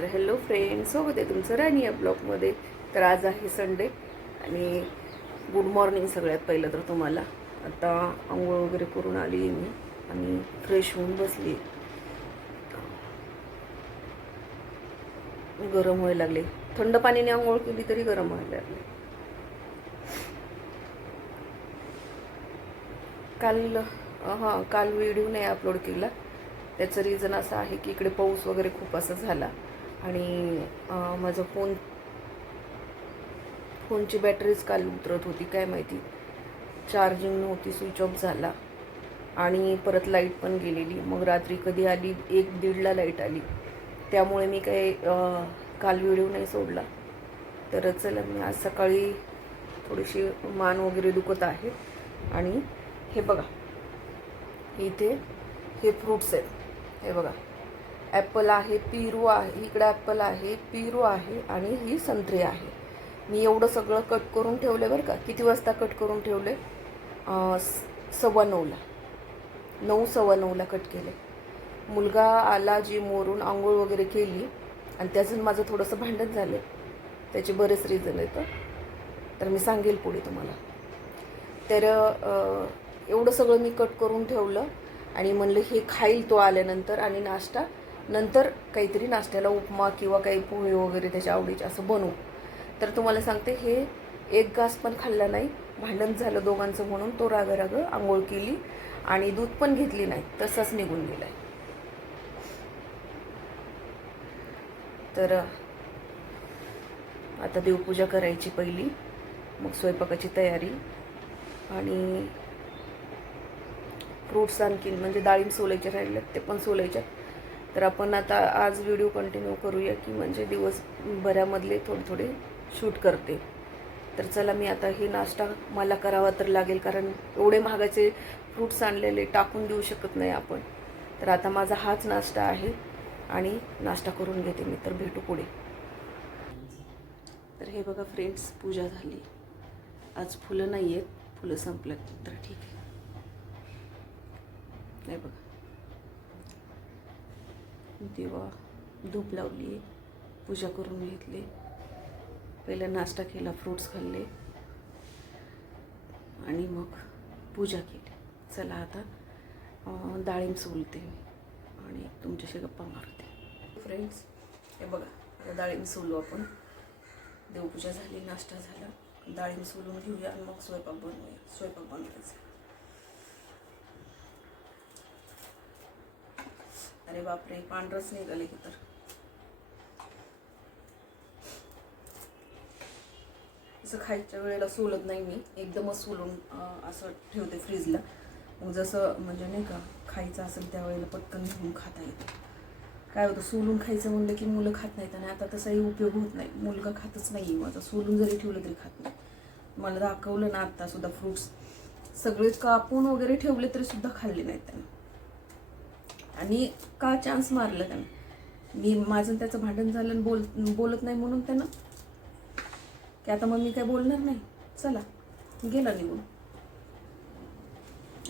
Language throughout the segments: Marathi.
तर हॅलो फ्रेंड्स, सोबत आहे तुमचं राणी या ब्लॉगमध्ये. तर आज आहे संडे आणि गुड मॉर्निंग सगळ्यात पहिलं तर तुम्हाला. आता आंघोळ वगैरे करून आली आहे मी आणि फ्रेश होऊन बसली. गरम व्हायला लागले. थंड पाण्याने आंघोळ केली तरी गरम व्हायला लागले. काल व्हिडिओ नाही अपलोड केला. त्याचं रिझन असं आहे की इकडे पाऊस वगैरे खूप असा झाला आणि माझा फोनची बॅटरीच काल उतरत होती, काय माहिती चार्जिंग नव्हती, स्विच ऑफ झाला आणि परत लाईट पण गेलेली. मग रात्री कधी आली, 1-1:30ला लाईट आली. त्यामुळे मी काही काल व्हिडिओ नाही सोडला. तर चला, मी आज सकाळी थोडीशी मान वगैरे दुखत आहे. आणि हे बघा, इथे हे फ्रूट्स आहेत. हे बघा, ॲपल आहे, पेरू आहे, इकडे ॲपल आहे, पेरू आहे आणि ही संत्री आहे. मी एवढं सगळं कट करून ठेवले बरं का. किती वाजता कट करून ठेवले? 9:15ला, 9:15ला कट केले. मुलगा आला जिमवरून, आंघोळ वगैरे केली आणि त्याचं माझं थोडंसं भांडण झालं. त्याचे बरेच रिझन आहेत, तर मी सांगेल पुढे तुम्हाला. तर एवढं सगळं मी कट करून ठेवलं आणि म्हणलं हे खाईल तो आल्यानंतर, आणि नाश्ता नंतर काहीतरी नाश्त्याला उपमा किंवा काही पोहे वगैरे त्याच्या आवडीचे असं बनवू. तर तुम्हाला सांगते, हे एक घास पण खाल्ला नाही. भांडण झालं दोघांचं म्हणून तो राग आंघोळ केली आणि दूध पण घेतली नाही, तसाच निघून गेलाय. तर आता देवपूजा करायची पहिली, मग स्वयंपाकाची तयारी आणि फ्रूट्स आणखीन म्हणजे डाळिंब सोलायचे राहिलेत, ते पण सोलायच्यात. तर आपण आता आज व्हिडिओ कंटिन्यू करूया की म्हणजे दिवसभरामधले थोडे शूट करते. तर चला, मी आता हे नाश्ता मला करावा तर लागेल, कारण एवढे महागाचे फ्रूट्स आणलेले टाकून देऊ शकत नाही आपण. तर आता माझा हाच नाश्ता आहे आणि नाश्ता करून घेते मी. तर भेटू पुढे. तर हे बघा फ्रेंड्स, पूजा झाली. आज फुलं नाही आहेत, फुलं संपल्यात. तर ठीक आहे. हे बघा, देवा धूप लावली, पूजा करून घेतली, पहिला नाश्ता केला, फ्रूट्स खाल्ले आणि मग पूजा केली. चला आता डाळिंब सोलते आणि तुमच्याशी गप्पा मारते. फ्रेंड्स, हे बघा, आता डाळिंब सोलू आपण. देवपूजा झाली, नाश्ता झाला, डाळिंब सोलून घेऊया आणि मग स्वयंपाक बनवायचा. अरे बापरे, पांढरच निघाले की. तर असं खायच्या वेळेला सोलत नाही मी, एकदमच सोलून असं ठेवते फ्रीजला. मग जसं म्हणजे नाही का खायचं असेल त्यावेळेला पटकन घेऊन खाता येतं. काय होतं, सोलून खायचं म्हणलं की मुलं खात नाहीत आणि आता तसाही उपयोग होत नाही. मुलगा खातच नाही माझा, सोलून जरी ठेवलं तरी खात नाही. मला दाखवलं ना आत्तासुद्धा फ्रूट्स सगळे कापून वगैरे ठेवले तरी सुद्धा खाल्ले नाहीत त्यानं. आणि का चान्स मारलं त्यानं? मी माझं त्याचं भांडण झालं आणि बोलत नाही म्हणून त्यानं की आता मग मी काय बोलणार नाही, चला गेला निघून.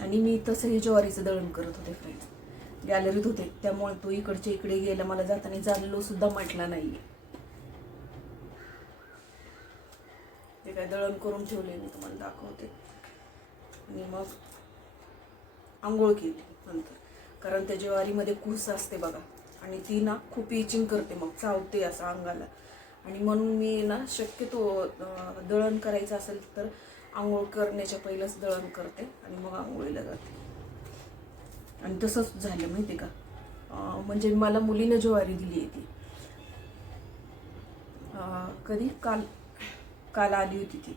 आणि मी तसंही ज्वारीचं दळण करत होते फ्रेंड्स, गॅलरीत होते, त्यामुळे तो इकडच्या इकडे गेला. मला जाताना चाललो सुद्धा म्हटला नाही. ते काय दळण करून ठेवले मी तुम्हाला दाखवते. आणि मग आंघोळ केली नंतर, कारण त्या ज्वारीमध्ये कूस असते बघा, आणि ती ना खूप इचिंग करते, मग चावते असं अंगाला. आणि म्हणून मी ना शक्यतो दळण करायचं असेल तर आंघोळ करण्याच्या पहिलंच दळण करते आणि मग आंघोळीला जाते. आणि तसंच झालं माहिती का, म्हणजे मला मुलीनं ज्वारी दिली आहे ती. कधी काल आली होती ती.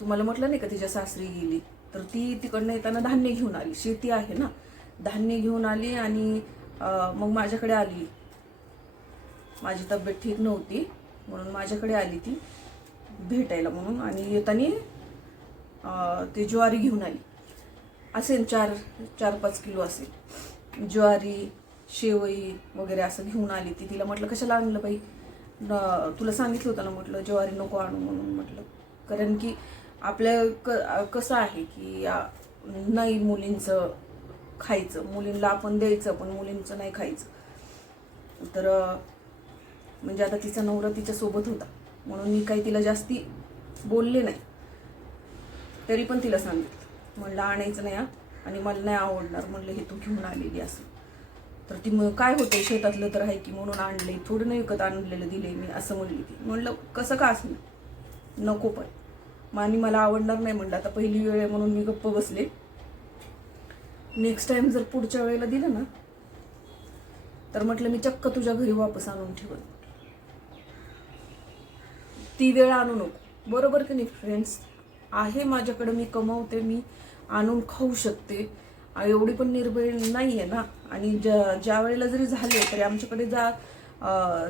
तुम्हाला म्हटलं नाही का तिच्या सासरी गेली, तर ती तिकडनं येताना धान्य घेऊन आली. शेती आहे ना, धान्य घेऊन आली आणि मग माझ्याकडे आली. माझी तब्येत ठीक नव्हती म्हणून माझ्याकडे आली ती भेटायला म्हणून. आणि येताना ती ज्वारी घेऊन आली. असेल 4-5 किलो असेल ज्वारी, शेवई वगैरे असं घेऊन आली ती. तिला म्हटलं कशाला आणलं बाई, तुला सांगितलं होतं ना म्हटलं ज्वारी नको आणू म्हणून म्हटलं. कारण की आपल्या कसं आहे की नाही मुलींचं खायचं, मुलींना आपण द्यायचं पण मुलींचं नाही खायचं. तर म्हणजे आता तिचा नवरा तिच्यासोबत होता म्हणून मी काही तिला जास्ती बोलले नाही. तरी पण तिला सांगितलं, म्हणलं आणायचं नाही आणि मला नाही आवडणार, म्हणलं हे तू घेऊन आलेली असं. तर ती मग काय होतं शेतातलं तर आहे की म्हणून आणले, थोडं नाही विकत आणलेलं दिले मी असं म्हणली ती. म्हणलं कसं का असं नको पण आणि मला आवडणार नाही म्हणलं. आता पहिली वेळ आहे म्हणून मी गप्प बसले. नेक्स्ट टाइम जर पुढच्या वेळेला दिलं ना तर म्हटलं मी चक्क तुझ्या घरी वापस आणून ठेवल, ती वेळ आणू नको. बरोबर की नाही फ्रेंड्स? आहे माझ्याकडे, मी कमवते, मी आणून खाऊ शकते, एवढी पण निर्भय नाही आहे ना. आणि ज्या वेळेला जरी झाले तरी आमच्याकडे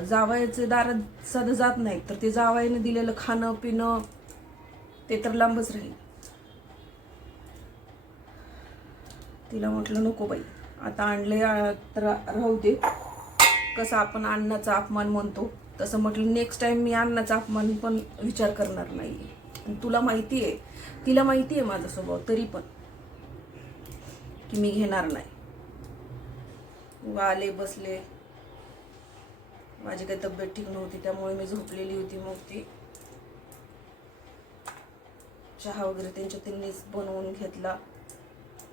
जावयाचे दारात साधं जात नाहीत, तर ते जावयाने दिलेलं खाणं पिणं ते तर लांबच राहील. तिला म्हटलं नको बाई, आता आणले तर राहू दे. कसं आपण अन्नाचा अपमान म्हणतो तसं म्हटलं नेक्स्ट टाइम मी अन्नाचा अपमान पण विचार करणार नाही. आणि तुला माहिती आहे, तिला माहिती आहे माझा स्वभाव, तरी पण की मी घेणार नाही. आले बसले, माझी काही तब्येत ठीक नव्हती त्यामुळे मी झोपलेली होती. मग ती चहा वगैरे त्यांनीच बनवून घेतला,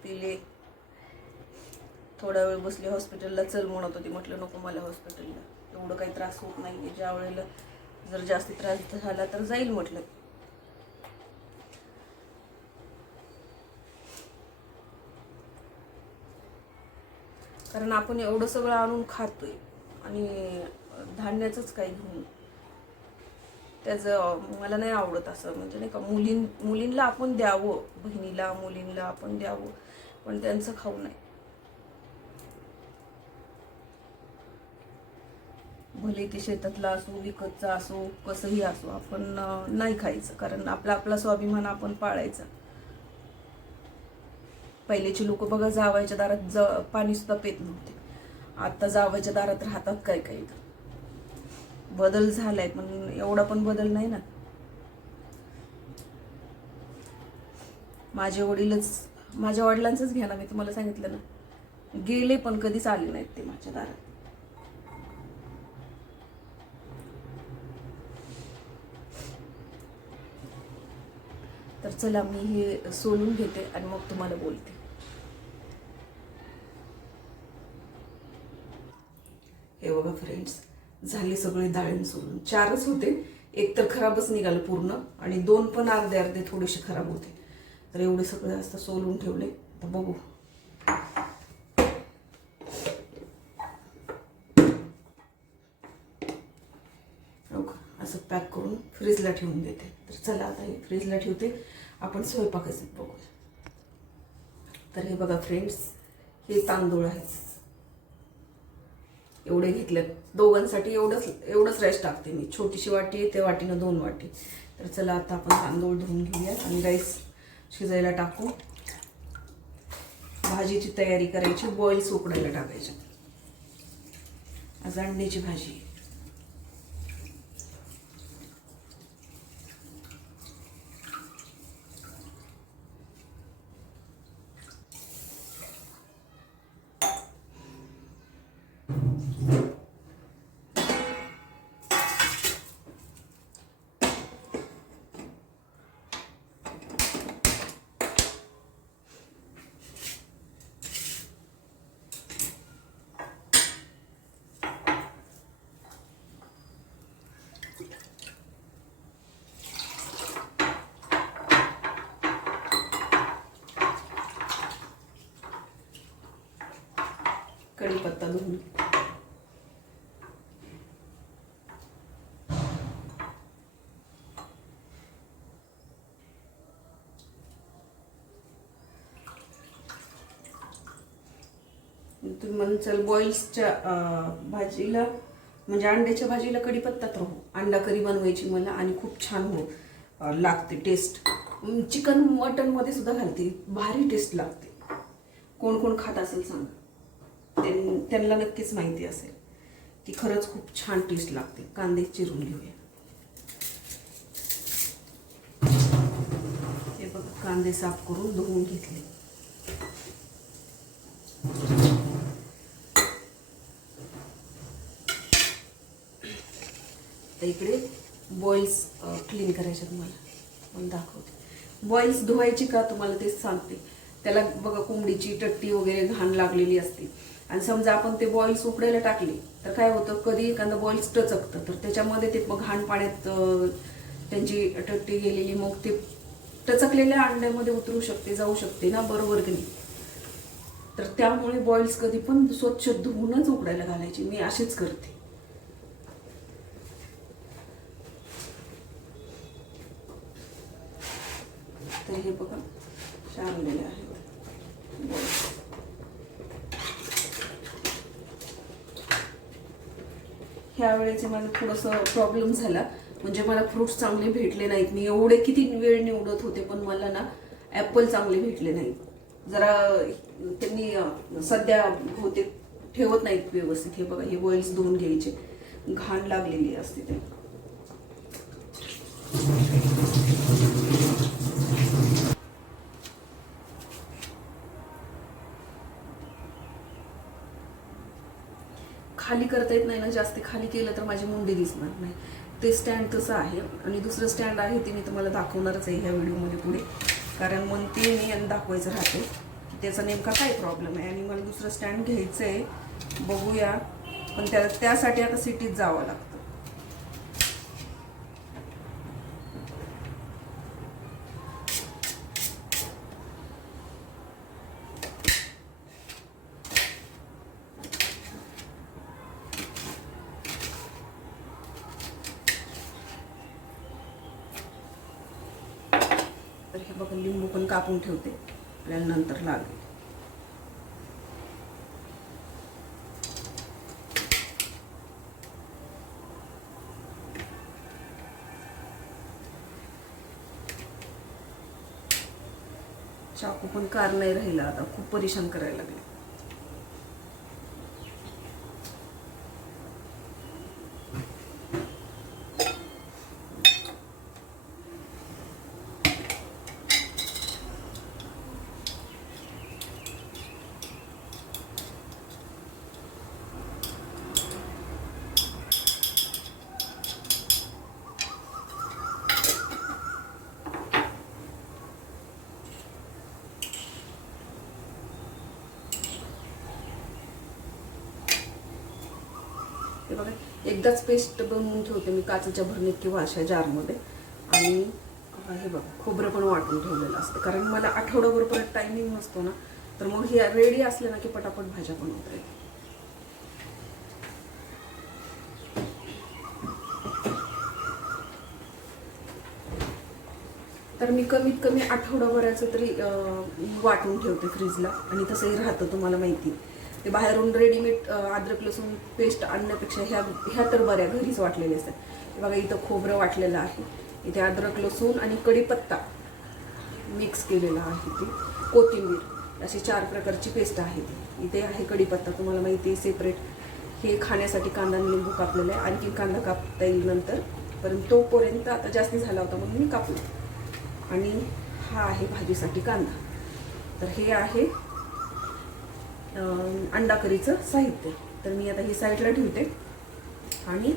पिले. थोडा वेळ बसली. हॉस्पिटलला चल म्हणत होती, म्हटलं नको मला हॉस्पिटलला, एवढं काही त्रास होत नाही. ज्या वेळेला जर जास्ती त्रास झाला तर जाईल म्हटलं. कारण आपण एवढं सगळं आणून खातोय आणि धान्याचंच काही घेऊन, त्याचं मला नाही आवडत असं. म्हणजे नाही का, मुलींना आपण द्यावं, बहिणीला मुलींना आपण द्यावं, पण त्यांचं खाऊ नये. भले ते शेतातला असो, विकतचा असो, कसंही असो, आपण नाही खायचं. कारण आपला स्वाभिमान आपण पाळायचा. पहिलेची लोक बघा जावयाच्या दारात पाणी सुद्धा पेत नव्हते. आता जावयाच्या दारात राहतात काय काय. बदल झालाय पण एवढा पण बदल नाही ना. माझ्या वडिलांचंच घ्या ना, मी तुम्हाला सांगितलं ना, गेले पण कधीच आले नाहीत ते माझ्या दारात. तर चला मी हे सोलून घेते आणि मग तुम्हाला बोलते. हे बघा फ्रेंड्स, झाले सगळे डाळिंब सोलून. 4च होते, एक तर खराबच निघालं पूर्ण आणि 2 पण अर्धे थोडेसे खराब होते. तर एवढे सगळे असं सोलून ठेवले. तर बघू, असं पॅक करून फ्रीजला ठेवून देते. तर चला आता हे फ्रीजला ठेवते, आपण स्वयंपाकाचं बघू. तर हे बघा फ्रेंड्स, हे तांदूळ आहेत, एवढे घेतले दोघांसाठी. एवढंच राईस टाकते मी. छोटीशी वाटी आहे, त्या वाटीनं 2 वाटी. तर चला आता आपण तांदूळ धुवून घेऊया आणि राईस शिजायला टाकू. भाजीची तयारी करायची, बॉइल्स उकडायला टाकायचे. आज अंड्याची भाजी. कढीपत्ता धुवून, तुम्ही म्हणसाल बॉइल्सच्या भाजीला म्हणजे अंड्याच्या भाजीला कढीपत्ता तर हो, अंडा करी बनवायची मला आणि खूप छान लागते टेस्ट. चिकन मटन मध्ये सुद्धा घालते, भारी टेस्ट लागते. कोण कोण खात असेल सांगा, त्यांना नक्कीच माहिती असेल की खरंच खूप छान टेस्ट लागते. कांदे चिरून घेऊया. हे बघा, कांदे साफ करून धुवून घेतले. तर इकडे बॉईल्स क्लीन करायचे तुम्हाला दाखवते. बॉईल्स धुवायची का तुम्हाला तेच सांगते. त्याला बघा कोंबडीची टट्टी वगैरे घाण लागलेली असते आणि समजा आपण ते बॉईल्स उकडायला टाकले तर काय होतं, कधी एखादं बॉईल्स टचकतं तर त्याच्यामध्ये ते मग घाण पाण्यात त्यांची टट्टी गेलेली मग ते टचकलेल्या अंड्यामध्ये उतरू शकते, जाऊ शकते ना, बरोबर की नाही. तर त्यामुळे बॉईल्स कधी पण स्वच्छ धुवूनच उकडायला घालायची. मी अशीच करते. तर हे बघा शारलेले आहेत. ह्या वेळेचे माझं थोडंसं प्रॉब्लेम झाला, म्हणजे मला फ्रुट्स चांगले भेटले नाहीत. मी एवढे किती वेळ निवडत होते पण मला ना ॲपल चांगले भेटले नाहीत. जरा त्यांनी सध्या होते ठेवत नाहीत व्यवस्थित. हे बघा हे बॉईल्स धुवून घ्यायचे, घाण लागलेली असते ते. खाली करता येत नाही ना, जास्त खाली केलं तर माझी मुंडी दिसणार नाही. ते स्टँड तसं आहे. आणि दुसरं स्टँड आहे ते मी तुम्हाला दाखवणारच आहे ह्या व्हिडिओमध्ये पुढे, कारण मग ते मी आणि दाखवायचं राहते की त्याचा नेमका काय प्रॉब्लेम आहे. आणि मला दुसरं स्टँड घ्यायचं आहे, बघूया. पण त्यासाठी आता सिटीत जावं लागतं. तर हे बघा लिंबू पण कापून ठेवते आणि नंतर लागेल. चाकू पण कार नाही राहिला आता, खूप परेशान करायला लागले. हे बघा एकदाच पेस्ट बनवून ठेवते मी काचेच्या भरणीत किंवा अशा जारमध्ये. आणि हे बघा खोबरं पण वाटून ठेवलेलं असतं, कारण मला आठवडाभर परत टायमिंग नसतो ना, तर मग हे रेडी असलं ना की पटापट भाज्या बनवता येईल. तर मी कमीत कमी आठवडाभराचं तरी वाटून ठेवते फ्रीजला, आणि तसंही राहतं तुम्हाला माहिती. ते बाहेरून रेडीमेड अद्रक लसूण पेस्ट आणण्यापेक्षा ह्या तर बऱ्या घरीच वाटलेल्या असतात. बघा इथं खोबरं वाटलेलं आहे, इथे अद्रक लसूण आणि कढीपत्ता मिक्स केलेला आहे, ती कोथिंबीर, अशी 4 प्रकारची पेस्ट आहे ती. इथे आहे कढीपत्ता, तुम्हाला माहिती आहे सेपरेट. हे खाण्यासाठी कांदा आणि लिंबू कापलेला आहे, आणखी कांदा कापता येईल नंतर, परंतु तोपर्यंत आता जास्त झाला होता म्हणून मी कापला. आणि हा आहे भाजीसाठी कांदा. तर हे आहे अंडा करीचं साहित्य. तर मी आता ही साईडला ठेवते आणि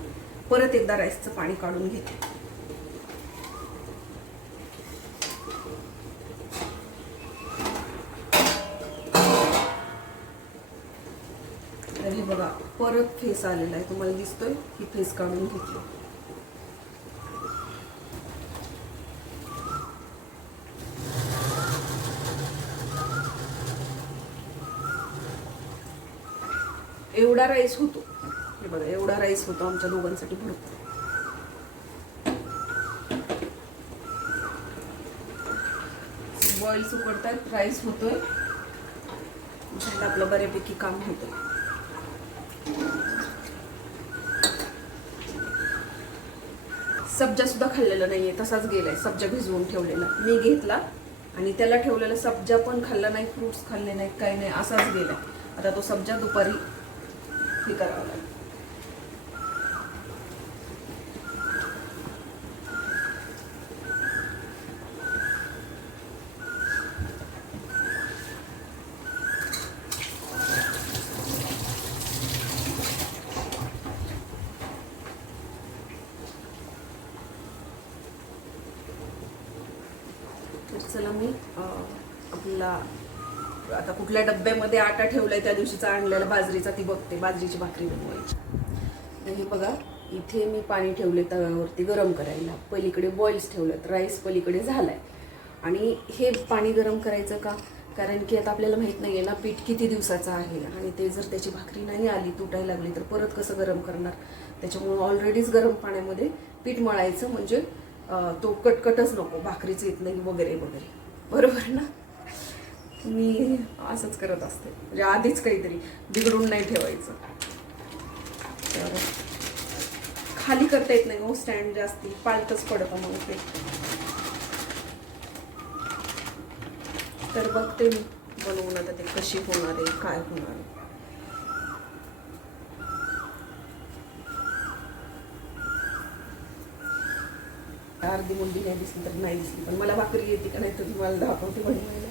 परत एकदा राईसचं पाणी काढून घेते. तर हे बघा परत फेस आलेला आहे, तुम्हाला दिसतोय. ही फेस काढून घेतली. एवढा राईस होतो, हे बघा एवढा राईस होतो आमच्या दोघांसाठी भरपूर. बॉईल्स उकडतात, राईस होतोय, झालं आपलं बऱ्यापैकी काम होतं. सब्जा सुद्धा खाल्लेला नाहीये, तसाच गेलाय. सब्जा भिजवून ठेवलेला मी घेतला आणि त्याला ठेवलेला सब्जा पण खाल्ला नाही, फ्रुट्स खाल्ले नाहीत, काही नाही, असाच गेलाय. आता तो सब्जा दुपारी हे करावं लागेल. तर चला मी आपला आता कुठल्या डब्यामध्ये आटा ठेवलाय त्या दिवशीचा आणलेला बाजरीचा ती बघते, बाजरीची भाकरी बनवायची. तर हे बघा, इथे मी पाणी ठेवले तव्यावरती गरम करायला, पलीकडे बॉईल्स ठेवलेत, राईस पलीकडे झालाय. आणि हे पाणी गरम करायचं का, कारण की आता आपल्याला माहित नाहीये ना पीठ किती दिवसाचं आहे, आणि ते जर त्याची भाकरी नाही आली, तुटायला लागली, तर परत कसं गरम करणार. त्याच्यामुळे ऑलरेडीच गरम पाण्यामध्ये पीठ मळायचं, म्हणजे तो कटकटच नको, भाकरीच येत नाही वगैरे वगैरे. बरोबर ना. मी असंच करत असते, म्हणजे आधीच काहीतरी बिघडून नाही ठेवायचं. तर खाली करता येत नाही हो, स्टँड जास्ती पालतच पडतं मग ते. तर बघते मी बनवून आता ते कशी होणार आहे, काय होणार आहे. अर्धी मुंडी नाही दिसली तर नाही दिसली, पण मला भाकरी येते का नाही तर तुम्हाला दाखवते बनवायला.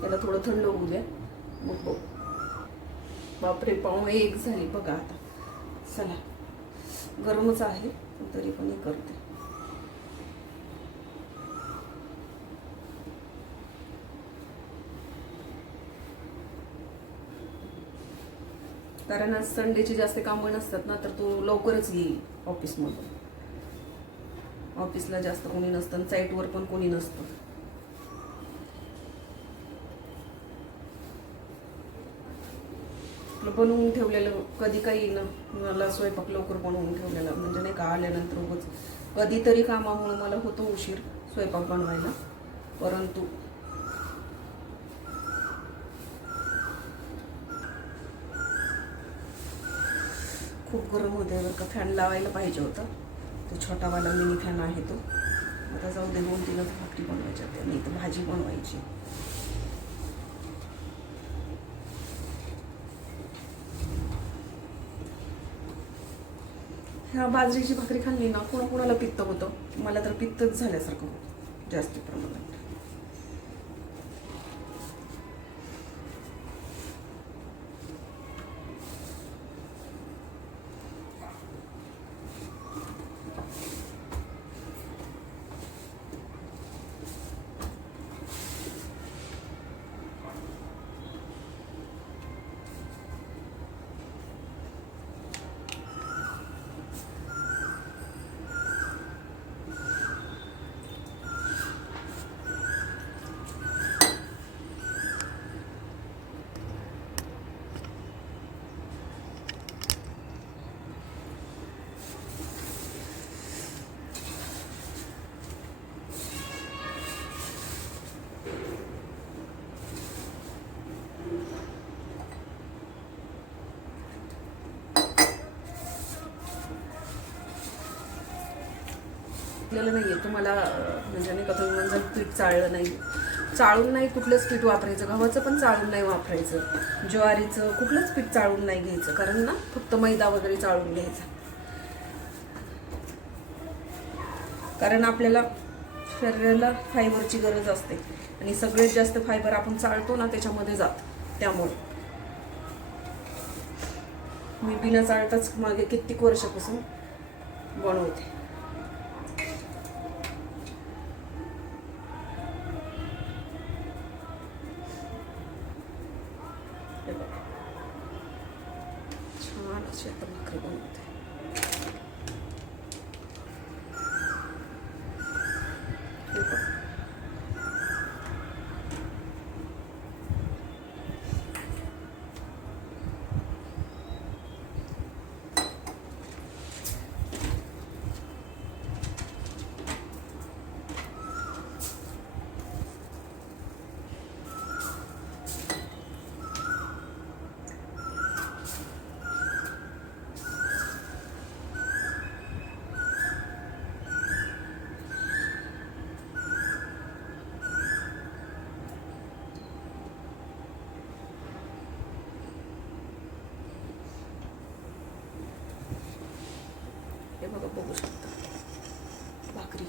त्याला थोडं थंड होऊ द्या, मग बघू. बापरे, 1:15 झाली बघा आता. चला, गरमच आहे तरी पण हे करते. कारण आज संडेची जास्त कामं नसतात ना, तर तो लवकरच येईल ऑफिसमधून. ऑफिसला जास्त कोणी नसतं, साईटवर पण कोणी नसतं. बनवून ठेवलेलं कधी काही ना, मला स्वयंपाक लवकर बनवून ठेवलेला, म्हणजे नाही का आल्यानंतर उगाच कधीतरी कामामुळे मला होतो उशीर स्वयंपाक बनवायला. परंतु खूप गरम होते बरं का. फॅन लावायला पाहिजे होता, तो छोटावाला मिनी फॅन आहे तो. आता जाऊ दे, 2-3च भाकरी बनवायच्या, त्या नाही तर भाजी बनवायची. ह्या बाजरीची भाकरी खाल्ली ना, कोणाकोणाला पित्त होतं, मला तर पित्तच झाल्यासारखं होतं जास्त प्रमाणात. आपल्याला नाही आहे तुम्हाला, म्हणजे नाही का तुम्ही म्हणजे पीठ चाळलं नाही, चाळून नाही कुठलंच पीठ वापरायचं, गव्हाचं पण चाळून नाही वापरायचं, ज्वारीचं कुठलंच पीठ चाळून नाही घ्यायचं, कारण ना फक्त मैदा वगैरे चाळून घ्यायचा. कारण आपल्याला शरीराला फायबरची गरज असते, आणि सगळ्यात जास्त फायबर आपण चाळतो ना त्याच्यामध्ये जात. त्यामुळे मी बिना चाळताच मागे कित्येक वर्षापासून बनवते. छान अशी आता भाकरी बनवते. हे बघा, बघू शकता भाकरी.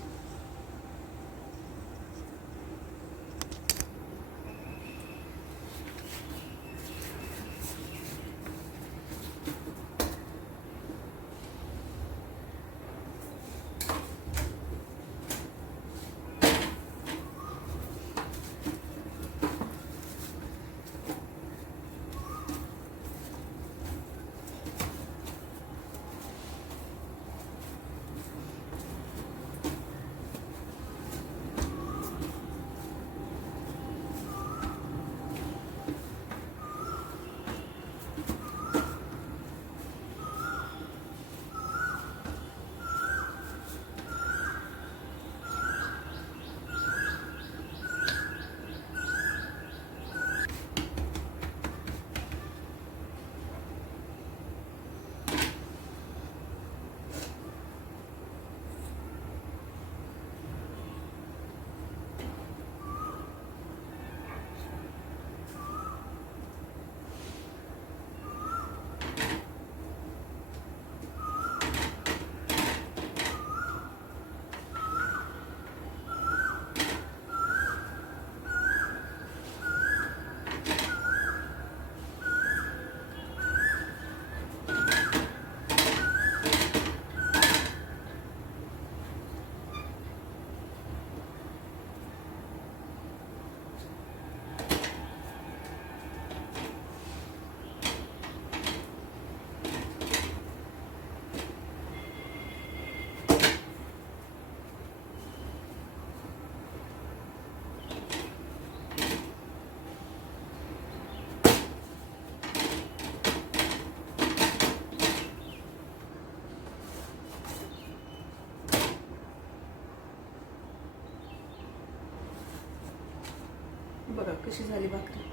बघा कशी झाली भाकरी.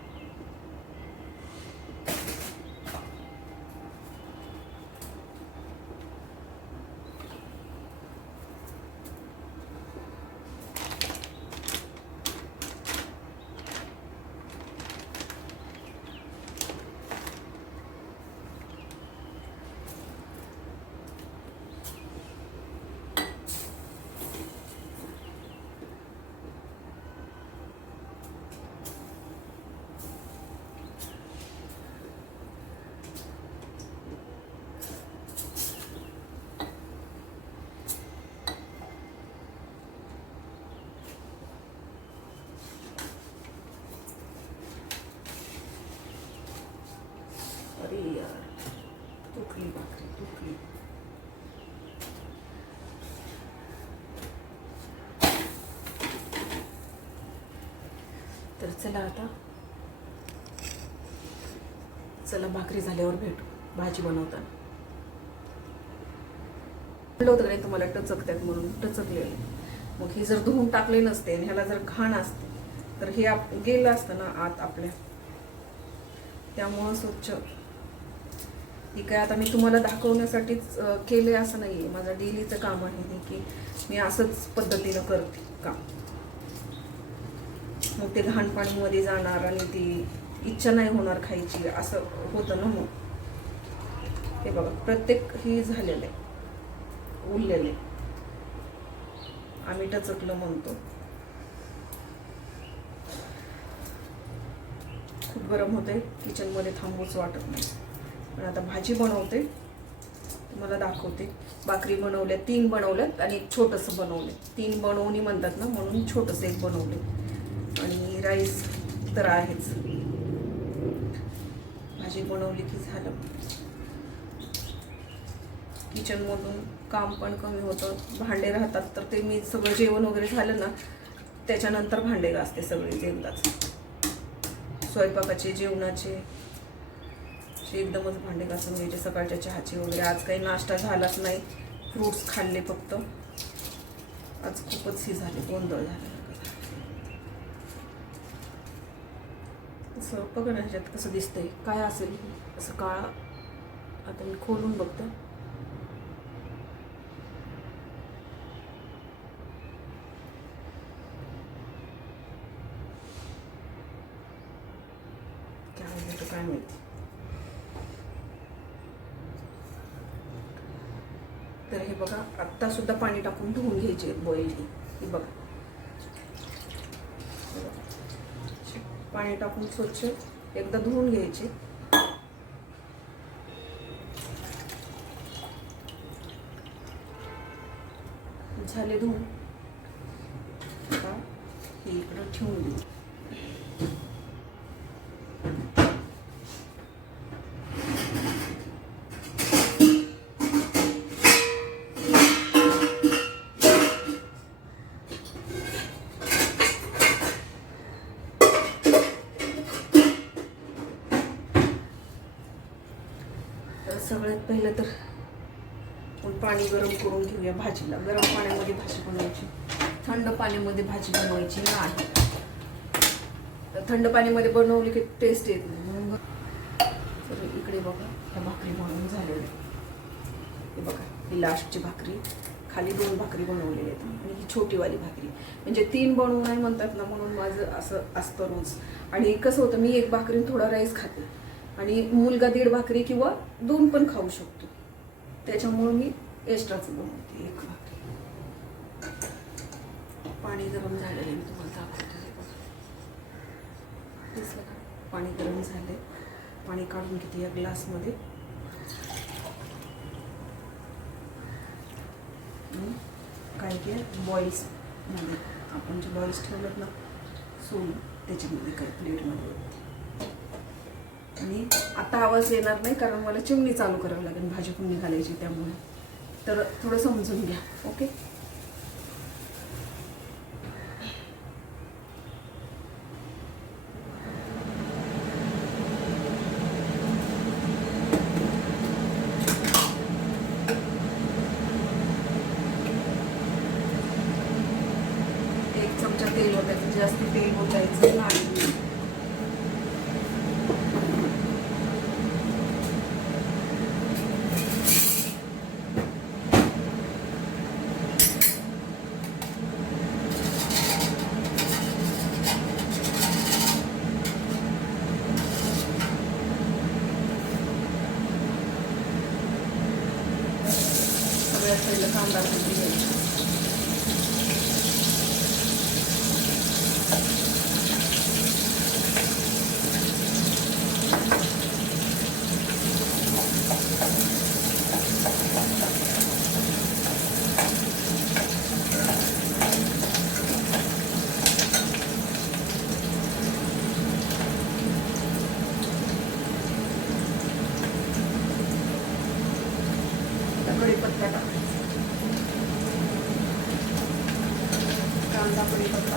अरे यार, तुटली भाकरी, तुटली. तर चला आता, चला भाकरी झाल्यावर भेटू भाजी बनवताना. म्हटलं होतं नाही तुम्हाला टचकतात म्हणून, टचकलेले. मग हे जर धुवून टाकले नसते आणि ह्याला जर घाण असते तर हे गेलं असतं ना आत आपल्या. त्यामुळं स्वच्छ. हे काय आता मी तुम्हाला दाखवण्यासाठीच केले असं नाही आहे. माझं डेलीचं काम आहे हे, की मी असंच पद्धतीनं करते काम. मग ते घाण पाणीमध्ये जाणार आणि ती इच्छा नाही होणार खायची, असं होतं ना. मग हे बघा प्रत्येक ही झालेलं आहे, उरलेलं आहे. आम्ही टचकलं म्हणतो. खूप गरम होते, किचनमध्ये थांबूच वाटत नाही. पण आता भाजी बनवते, तुम्हाला दाखवते. भाकरी बनवल्या, 3 बनवल्यात आणि एक छोटंसं बनवलं. 3 बनवणी म्हणतात ना, म्हणून छोटंसं एक बनवले. आणि राईस तर आहेच. भाजी बनवली की झालं. किचनमधून काम पण कमी होतं. भांडे राहतात तर ते मी सगळं जेवण वगैरे झालं ना त्याच्यानंतर भांडे घासते सगळे एकदाच. स्वयंपाकाचे, जेवणाचे एकदमच भांडे घासून घ्यायचे. सकाळच्या चहाची वगैरे. आज काही नाश्ता झालाच नाही, फ्रूट्स खाल्ले फक्त. आज खूपच ही झाले, गोंधळ झाला. असं बघा ना ह्याच्यात कसं दिसतंय, काय असेल असं काळा. आता मी खोलून बघते. काय माहिती. तर हे बघा, आत्ता सुद्धा पाणी टाकून धुवून घ्यायचे बॉईल. हे बघा, पाणी टाकून स्वच्छ एकदा धुवून घ्यायचे. झाले धुवून. आता हे इकडं ठेवून देऊ. सगळ्यात पहिलं तर पाणी गरम करून घेऊया भाजीला. गरम पाण्यामध्ये भाजी बनवायची, थंड पाण्यामध्ये भाजी बनवायची नाही. थंड पाण्यामध्ये बनवली की टेस्ट येत नाही. तर इकडे बघा, ह्या भाकरी बनवून झालेल्या. हे बघा, ही लास्टची भाकरी. खाली 2 भाकरी बनवलेल्या आहेत आणि ही छोटीवाली भाकरी. म्हणजे 3 बनवू नाही म्हणतात ना, म्हणून माझं असं असतं रोज. आणि कसं होतं, मी 1 भाकरी थोडा राईस खाते आणि मुलगा 1.5 भाकरी किंवा 2 पण खाऊ शकतो. त्याच्यामुळे मी एक्स्ट्राचं बनवते 1 भाकरी. पाणी गरम झालेलं मी तुम्हाला दाखवते. दिसलं का? पाणी गरम झाले. पाणी काढून घेते या ग्लासमध्ये. काय की बॉईल्स मध्ये आपण जे बॉईल्स ठेवलेत ना सोलून, त्याच्यामध्ये काही प्लेटमध्ये. आणि आता आवाज येणार नाही कारण मला चिमणी चालू करावी लागेल भाजी कुंडी घालायची, त्यामुळे. तर थोडं समजून घ्या, ओके. एक चमचा तेल ओतायचं, जास्त तेल ओतायचं नाही. वाटलेलं कांदा भाजून घ्यायचा. कढीपत्ता टाकायचा, कांदा कढीपत्ता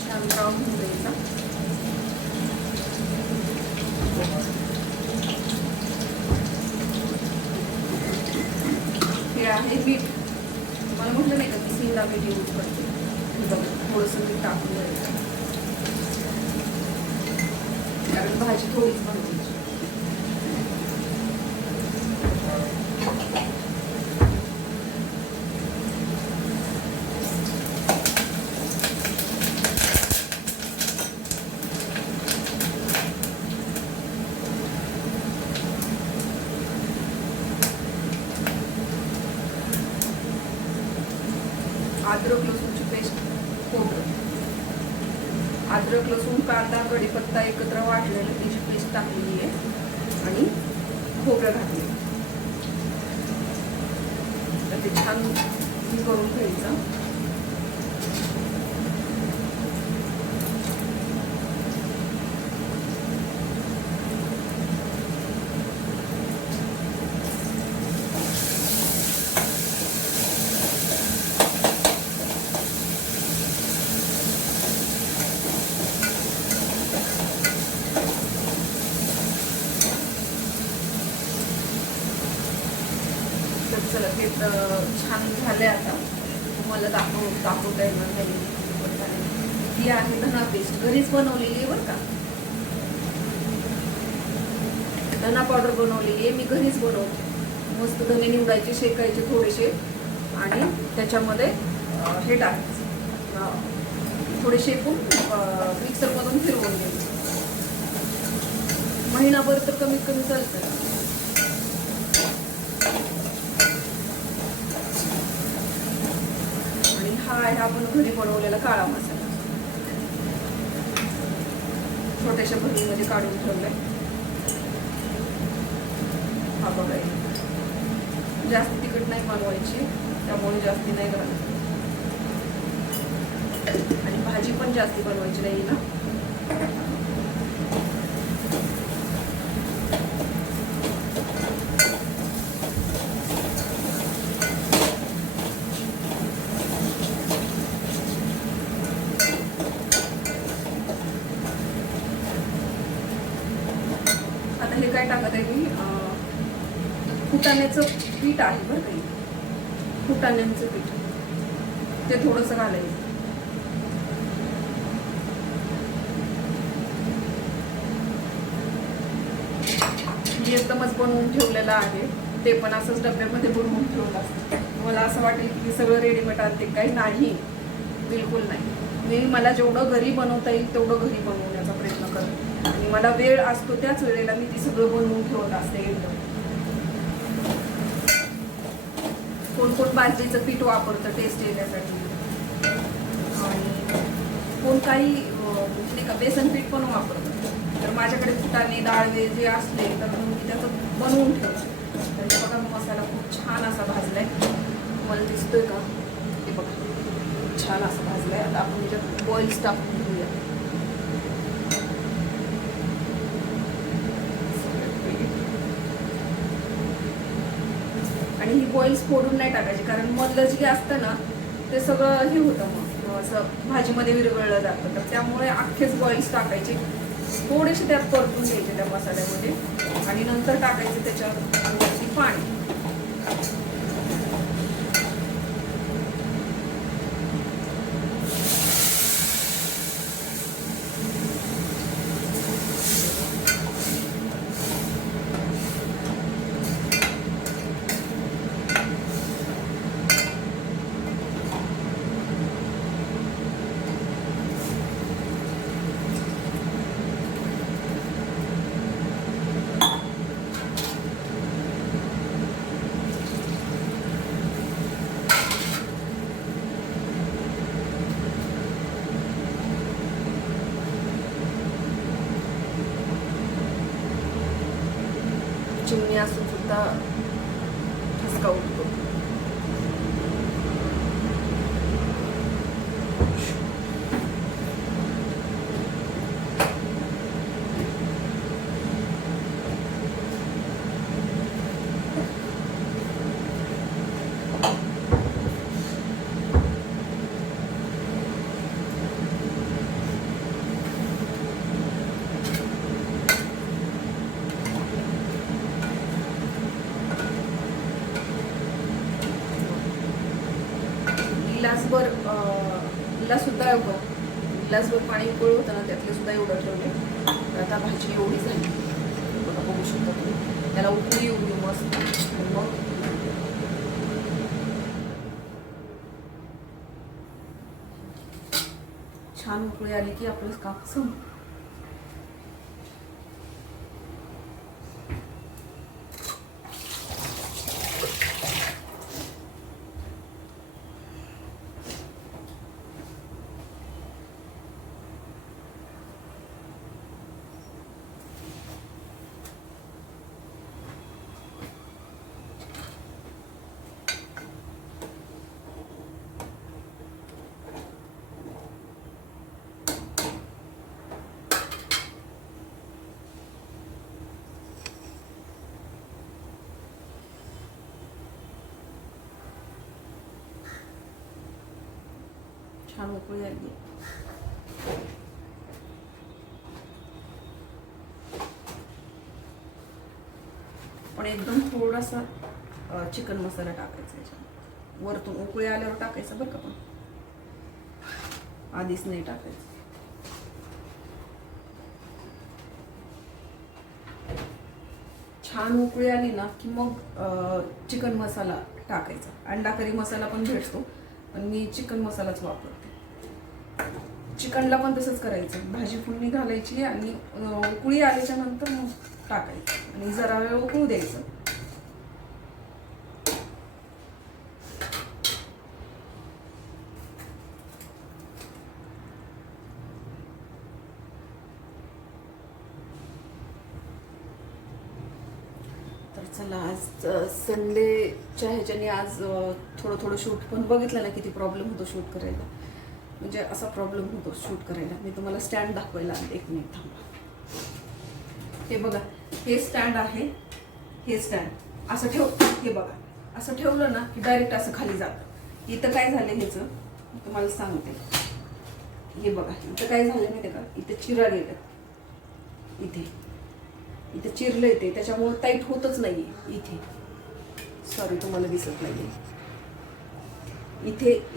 छान ब्राऊन होऊन द्यायचा. हे आहे मीठ. मला म्हटलं नाही का की सिंधा मीठ यूज करते. थोडंसं मीठ टाकून द्यायचं कारण भाजी थोडीच बनवायची. अद्रक लसूणची पेस्ट, खोबरं, अद्रक लसूण कांदा कढीपत्ता एकत्र वाटलेलं त्याची पेस्ट टाकलेली आहे आणि खोबरं घातले. तर ते छान करून घ्यायचं. चला ते छान झाले. आता तुम्हाला दाखवता येणार नाही. ही आहे धना पेस्ट, घरीच बनवलेली आहे बरं का. धना पावडर बनवलेली आहे, मी घरीच बनवते. मस्त धने निवडायचे, शेकायचे थोडेसे आणि त्याच्यामध्ये हे टाकायचं, थोडे शेकून मिक्सरमधून फिरवून घ्यायचे. महिनाभर तर कमीत कमी चालतं. हा आहे आपण घरी बनवलेला काळा मसाला. छोट्याशा भरणीमध्ये काढून ठेवलाय. हा बघा, जास्त तिखट नाही बनवायची त्यामुळे जास्ती नाही घालत आणि भाजी पण जास्ती बनवायची नाही ना. हे काय टाकत आहे मी, फुटाण्याचं पीठ आहे बरं काही, फुटाण्यांचं पीठ ते थोडंसं घालायचं. मी एकदमच बनवून ठेवलेलं आहे, ते पण असंच डब्यामध्ये बनवून ठेवलं असतं. मला असं वाटेल की सगळं रेडीमेड आणते, काही नाही, बिलकुल नाही. मला जेवढं घरी बनवता येईल तेवढं घरी बनवण्याचा प्रयत्न करते आणि मला वेळ असतो त्याच वेळेला मी ती सगळं बनवून ठेवत असते एकदम. कोण कोण बाजरीचं पीठ वापरतं टेस्ट येण्यासाठी आणि कोण काही नाही का बेसन पीठ पण वापरतं. तर माझ्याकडे फुटाणे डाळवे जे असले तर मी त्याचं बनवून ठेवते. तर बघा मसाला खूप छान असा भाजलाय, तुम्हाला दिसतोय का ते बघा, छान असा भाजलाय. आता आपण त्याच्यात बॉइल्स टाकून घेऊया. आणि ही बॉइल्स फोडून नाही टाकायची कारण मधलं जे असतं ना ते सगळं हे होतं, मग असं भाजीमध्ये विरघळलं जातं. तर त्यामुळे अख्खेच बॉइल्स टाकायचे, थोडेसे त्यात परतून घ्यायचे त्या मसाल्यामध्ये आणि नंतर टाकायचे त्याच्यावरती पाणी. असा ठसका उठतो. गिलासभर पाणी उकळलं होतं ना, त्यातले सुद्धा एवढं ठेवले. तर आता भाजी एवढी झाली बघा, बघू शकता तुम्ही. त्याला उकळी एवढी मस्त. मग छान उकळी आली की आपलं काम संपलं. छान उकळी आली. पण एकदम थोडासा चिकन मसाला टाकायचा याच्यात वरतून. उकळी आल्यावर टाकायचं बरं का, पण आधीच नाही टाकायचं. छान उकळी आली ना की मग चिकन मसाला टाकायचा. अंडा करी मसाला पण भेटतो, पण मी चिकन मसालाच वापरते. चिकनला पण तसंच करायचं. भाजी फोडणी घालायची आणि उकळी आल्याच्या नंतर मग टाकायचं आणि जरा वेळ उकळू द्यायचं. तर चला, आज संडेच्या ह्याच्याने आज थोडं शूट पण बघितलं ना, किती प्रॉब्लेम होतो शूट करायला. म्हणजे असा प्रॉब्लेम होतो शूट करायला. मी तुम्हाला स्टँड दाखवायला आणते, एक मिनिट थांबा. हे बघा, हे स्टँड आहे. हे स्टँड असं ठेव, हे बघा असं ठेवलं ना की डायरेक्ट असं खाली जातं. इथं काय झालं ह्याचं तुम्हाला सांगते. हे बघा, इथं काय झालं माहिती का, इथे चिरा गेलं. इथे चिरलं ते, त्याच्यामुळे टाईट होतच नाहीये. इथे सॉरी तुम्हाला दिसत नाहीये.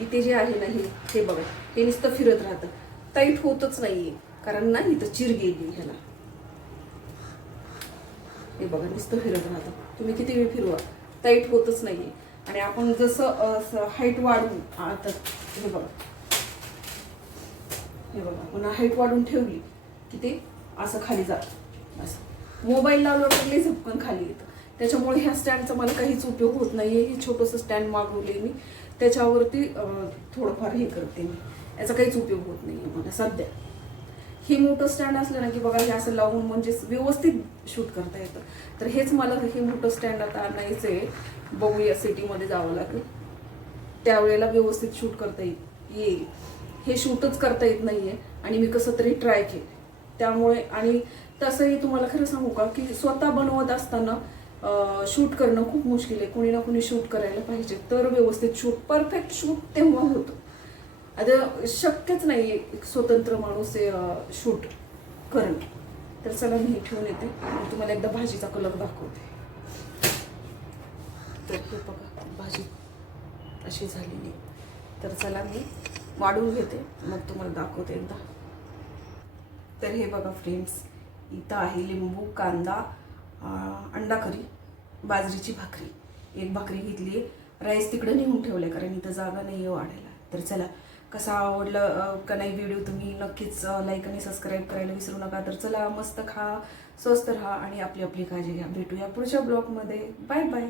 इथे जे आहे ना, हे बघा, हे नुसतं फिरत राहतं. टाईट होतच नाहीये, कारण ना इथं चिर गेली ह्याला. हे बघा, नुसतं फिरत राहतं. तुम्ही किती वेळ फिरवा, टाईट होतच नाहीये. आणि आपण जसं हाईट वाढवून, आता हे बघा पुन्हा हाईट वाढवून ठेवली की ते असं खाली जातं. असं मोबाईल लावल्यावर लई झपकन खाली येतं. त्याच्यामुळे ह्या स्टँडचा मला काहीच उपयोग होत नाहीये. हे छोटंसं स्टँड मागवले मी, त्याच्यावरती थोडंफार हे करते मी. याचा काहीच उपयोग होत नाहीये मला सध्या. हे मोठं स्टँड असलं ना की बघा, हे असं लावून म्हणजे व्यवस्थित शूट करता येतं. तर हेच मला हे मोठं स्टँड आता आणायचं आहे. बघूया, सिटीमध्ये जावं लागेल, त्यावेळेला व्यवस्थित शूट करता येईल. हे शूटच करता येत नाहीये आणि मी कसं तरी ट्राय केलं त्यामुळे. आणि तसंही तुम्हाला खरं सांगू का की स्वतः बनवत असताना शूट करणं खूप मुश्किल आहे. कोणी ना कोणी शूट करायला पाहिजे, तर व्यवस्थित शूट, परफेक्ट शूट तेव्हा होतं. आता शक्यच नाही आहे स्वतंत्र माणूस शूट करणं. तर चला, मी हे ठेवून येते आणि तुम्हाला एकदा भाजीचा कलर दाखवते. तर हे बघा, भाजी अशी झालेली. तर चला, मी वाढून घेते, मग तुम्हाला दाखवते एकदा. तर हे बघा फ्रेंड्स, इथं आहे लिंबू, कांदा, अंडा करी, बाजरीची भाकरी. एक भाकरी घेतली आहे. राईस तिकडे नेऊन ठेवले कारण इथं जागा नाही आहे वाढायला. तर चला, कसा आवडलं का नाही व्हिडिओ, तुम्ही नक्कीच लाईक आणि सबस्क्राईब करायला विसरू नका. तर चला, मस्त खा, स्वस्त राहा आणि आपली काळजी घ्या. भेटूया पुढच्या ब्लॉगमध्ये. Bye bye.